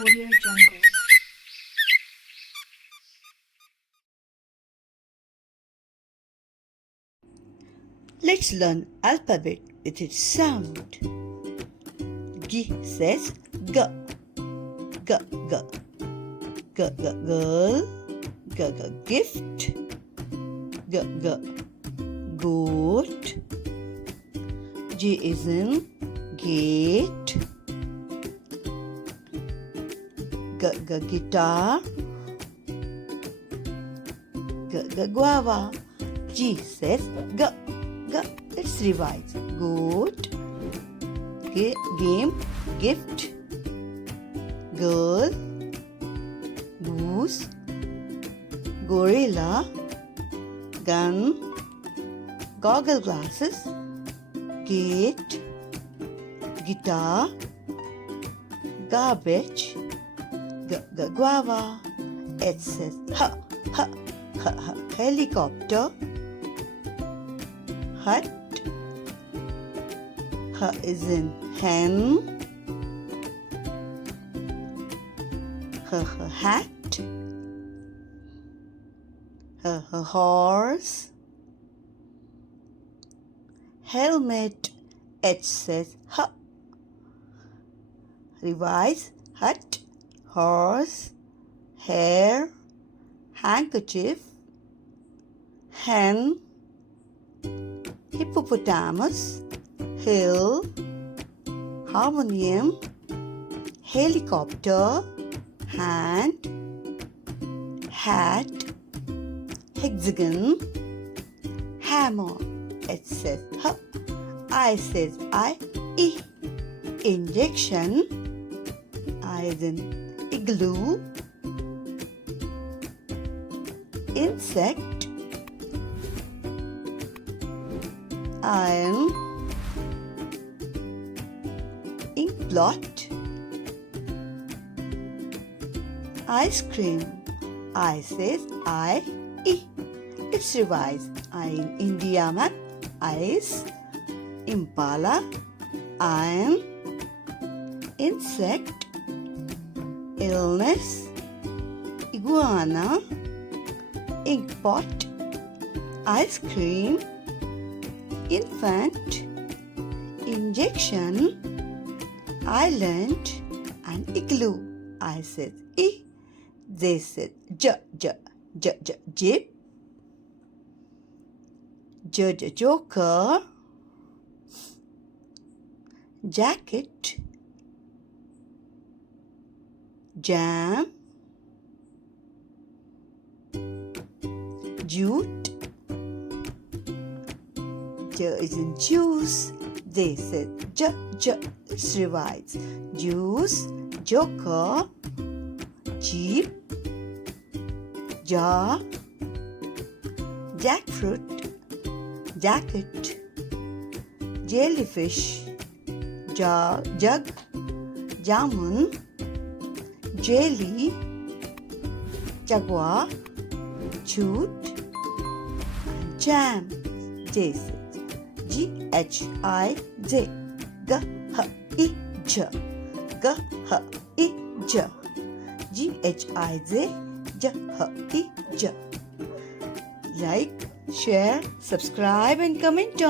Audio Jungle. Let's learn alphabet with its sound. G says G. G, G. G, G, girl. G, G, gift. G, G, goat. G is in gate. G, G, guitar. G, G, guava. G says G. G. Let's revise. Goat. Game. Gift. Girl. Goose. Gorilla. Gun. Goggle glasses. Gate. Guitar. Garbage. Guava. It says ha, ha, ha, ha. Helicopter. Hut. H is in hen. Hat. Horse. Helmet. H says H. Revise. Hut. Horse. Hair. Handkerchief. Hen. Hippopotamus. Hill. Harmonium. Helicopter. Hand. Hat. Hexagon. Hammer. It says H. I says I. E. Injection. I is in igloo. Insect. Iron. Ink blot. Ice cream. I says I. E. Let's revise. I in India man. Ice. Impala. Iron. Insect. Illness. Iguana. Ink pot. Ice cream. Infant. Injection. Island. And igloo. I said E. They said J, J, J, J, jeep. J, J, joker. Jacket. Jam. Jute. J is in juice. They said J, J. Let's revise. Juice. Joker. Jeep. Jar. Jackfruit. Jacket. Jellyfish. Jug. Jamun. Jelly. Jaguar. Jute. Jam. J says G-H-I-J. G-H-I-J. G-H-I-J. G-H-I-J. G-H-I-J. Like, share, subscribe and comment on